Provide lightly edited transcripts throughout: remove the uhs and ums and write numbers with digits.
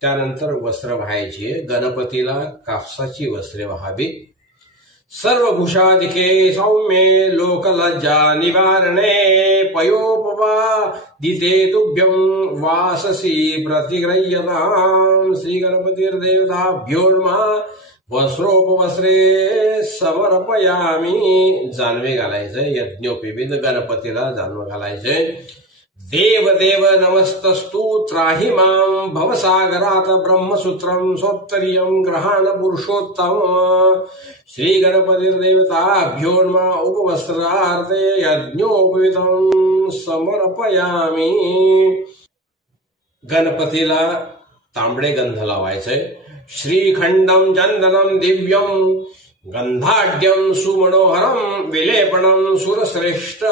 त्यानंतर वस्त्र व्हायची, गणपतीला कापसाची वस्त्रे व्हावी। सर्वभूषादिके सौम्ये लोकलज्जा निवारणे पयोपवादिते तुभ्यं वाससी प्रतिगृह्यताम्। श्री गणपतिर्देवताभ्यो नमः। वस्त्रोपवस्त्रे समर्पयामि। जानवे घालायचे, यज्ञोपविध गणपतीला जानवे घालायचे। देव देव नमस्तस्तु त्राहि मां भवसागरात ब्रह्मसूत्रं सोत्तरीयं ग्रहाण पुरुषोत्तम। श्री गणपतिर्देवताभ्यो नमः। उपवस्त्रार्थे यज्ञोपवीतं समर्पयामि। गणपतीला तांबडे गंध लावायचे। श्रीखंडं चंदनं दिव्यं गंधाढ्यं सुमनोहरं विलेपनं सुरश्रेष्ठ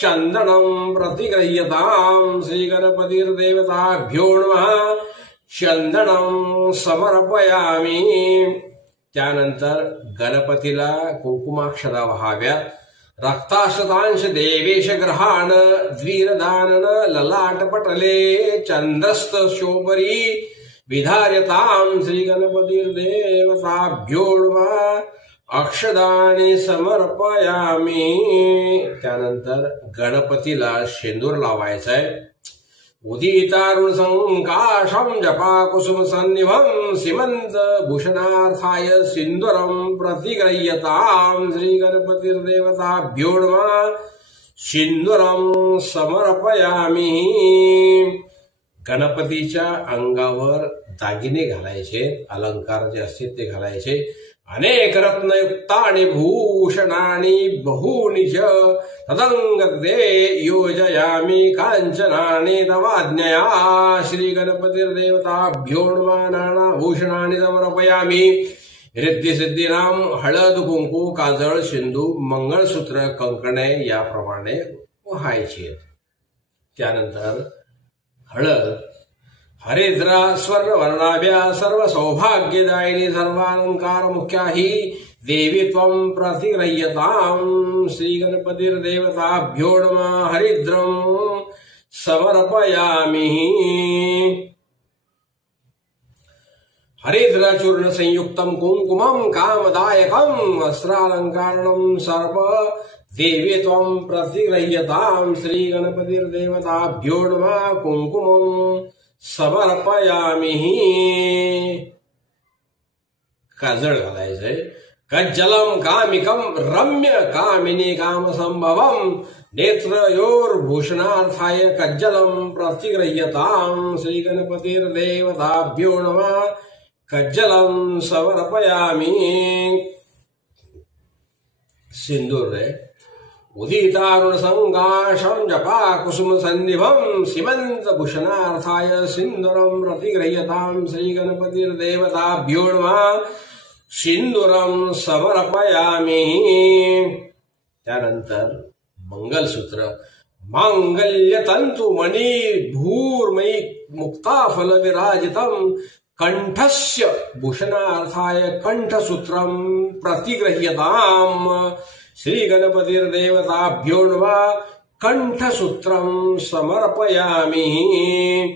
चंदनं प्रतिगृह्यताम्। श्री गणपतिर्देवताभ्यो नमः। चंदनं समर्पयामि। त्यानंतर गणपतीला कुंकुमाक्षता व्हाव्यात। रक्ताशतांश देवेश ग्रहाण द्वीरदानन ललाटपटले चंद्रस्त शोभरी विधार्यताम्। श्री गणपतिर्देवताभ्यो नमः। अक्षदानि समर्पयामि। त्यानंतर गणपतीला शेंदूर लावायचा आहे। उदितारुण संकाशं जपा कुसुम सन्निभं सीमंत भूषणार्थाय सिंदूरं प्रतिगृह्यताम्। श्री गणपतिर्देवताभ्यो नमः। सिंदूरं समर्पयामि। गणपतीच्या अंगावर दागिने घालायचे, अलंकार जे असतील ते घालायचे। अनेक रत्नयुक्तानि भूषणानि बहूनि च तदंगते योजयामि कांचनानि तवाज्ञया। श्री गणपतिर्देवताभ्यो नमः। नानाभूषणानि समर्पयामि। रिद्धिसिद्धीनां हळद कुंकू काजळ सिंधू मंगळसूत्र कंकणे याप्रमाणे व्हायचे। त्यानंतर हळद हरिद्रा स्वर्णवर्णाभ्या सर्व सौभाग्यदायिनी सर्वालंकार मुख्या ही देवी त्वं प्रतिगृह्यताम्। श्री गणपतिर्देवताभ्यो नमः। हरिद्रं समर्पयामि। हरिद्रचूर्ण संयुक्तं कुंकुमं कामदायकं वस्त्रालंकारणं सर्व देवी त्वं प्रतिगृह्यताम्। श्री गणपतिर्देवताभ्यो नमः। कुंकुमं समर्पयामि। काजळ घालायचंय। कज्जलं कामिकं रम्य कामिनी कामसंभवं नेत्रयोर्भूषणार्थाय कज्जलं प्रतिगृह्यताम्। श्री गणपतिर्देवताभ्यो नमः। कज्जलं समर्पयामि। सिंदूर है। उदितारुण संकाशं जपा कुसुम सन्निभं सीमंत भूषणार्थाय सिंदूरं प्रतिगृह्यताम्। श्री गणपतिर्देवताभ्यो नमः। सिंदूरं समर्पयामि। त्यानंतर मंगलसूत्र। मांगल्य तंतु मणि भूर्मयी मुक्ताफल विराजितं कंठस्य भूषणार्थाय कंठसूत्रं प्रतिगृह्यताम्। श्री गणपतिर्देवताभ्यो नमः। कंठसूत्रं समर्पयामि।